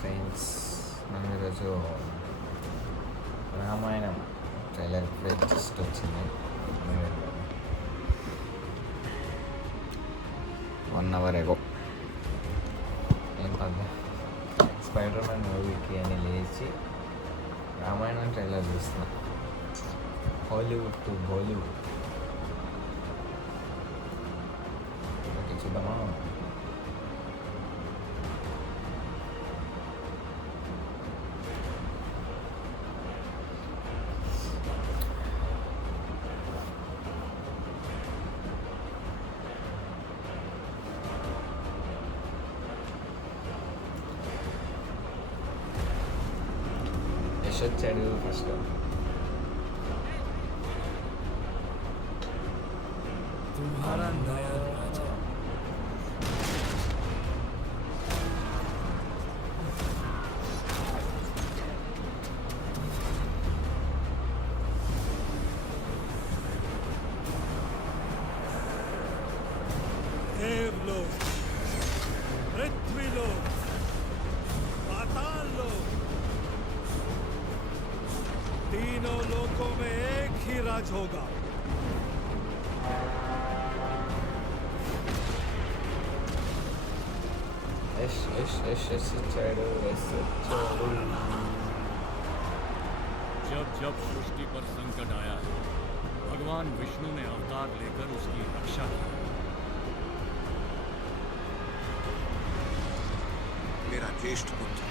Friends, మనం ఈరోజు Ramayanam trailer just వచ్చింది 1 hour ago. ఏం పద్ద స్పైడర్ మ్యాన్ మూవీకి అని లేచి రామాయణం ట్రైలర్ చూస్తున్నా. Hollywood to Bollywood. ఓకే, చూద్దామా? వచ్చాడు ఫస్ట్. तुम्हारा नया राजा देवलोक, पृथ्वीलोक, पाताल लोक, तीनों लोकों में एक ही राज होगा. जब जब सृष्टि पर संकट आया है, भगवान विष्णु ने अवतार लेकर उसकी रक्षा की. मेरा ज्येष्ठ पुत्र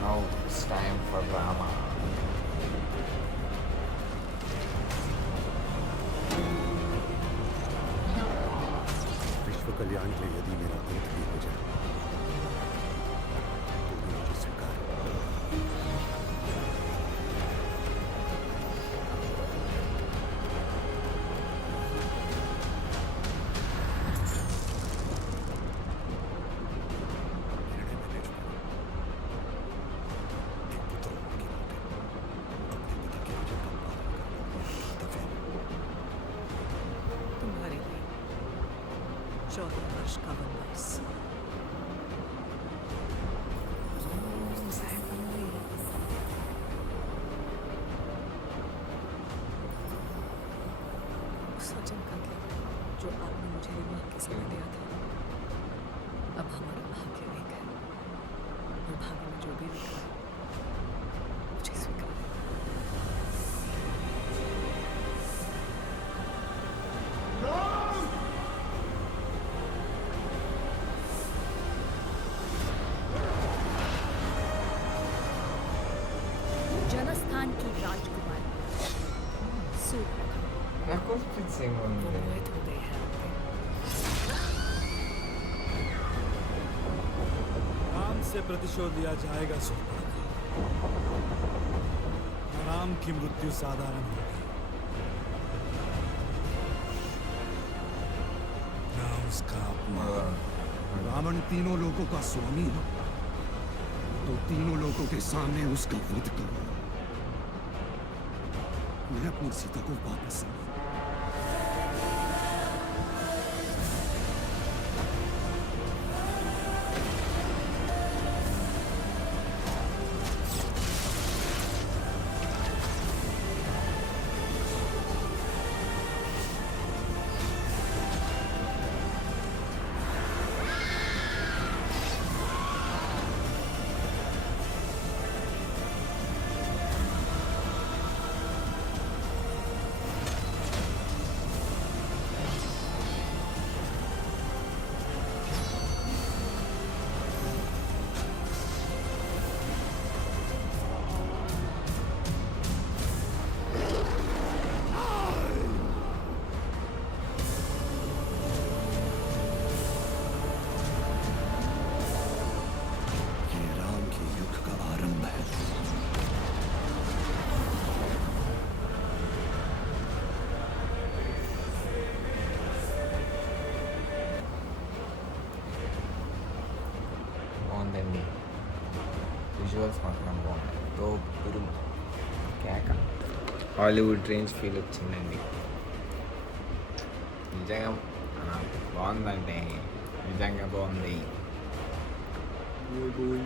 Now it's time for drama. विश्व कल्याण के लिए यदि मेरा अंत भी हो जाए तो भी मुझे स्वीकार है. निर्णय में ले चुका हूं. एक पुत्र होने के नाते अपने पिता के वचन का पालन करना कर्तव्य है. तुम्हारे लिए 14 वर्ष का वनवास. उस वचन का क्या जो आपने मुझे विवाह के समय दिया था. अब हमारा भाग्य एक है और भाग्य में जो भी लिखा है मुझे स्वीकार है. जनस्थान की राजकुमारी सूर्यरेखा నాకు స్పిచ్చింగ్ ఉంది. मोहित हो गए हैं आपके. राम से प्रतिशोध लिया जाएगा सुपर्णा. राम की मृत्यु साधारण होगी ना उसका अपमान. रावण तीनों लोकों का स्वामी हो तो तीनों लोकों के सामने उसका वध करो. मैं अपनी सीता को वापस लाऊं. బాగుందండి. విజువల్స్ మాత్రం బాగుంది. తో గురుము కేక హాలీవుడ్ రేంజ్ ఫీల్ వచ్చిందండి. నిజంగా బాగుంది. బాగుందండి నిజంగా బాగుంది Boy, boy.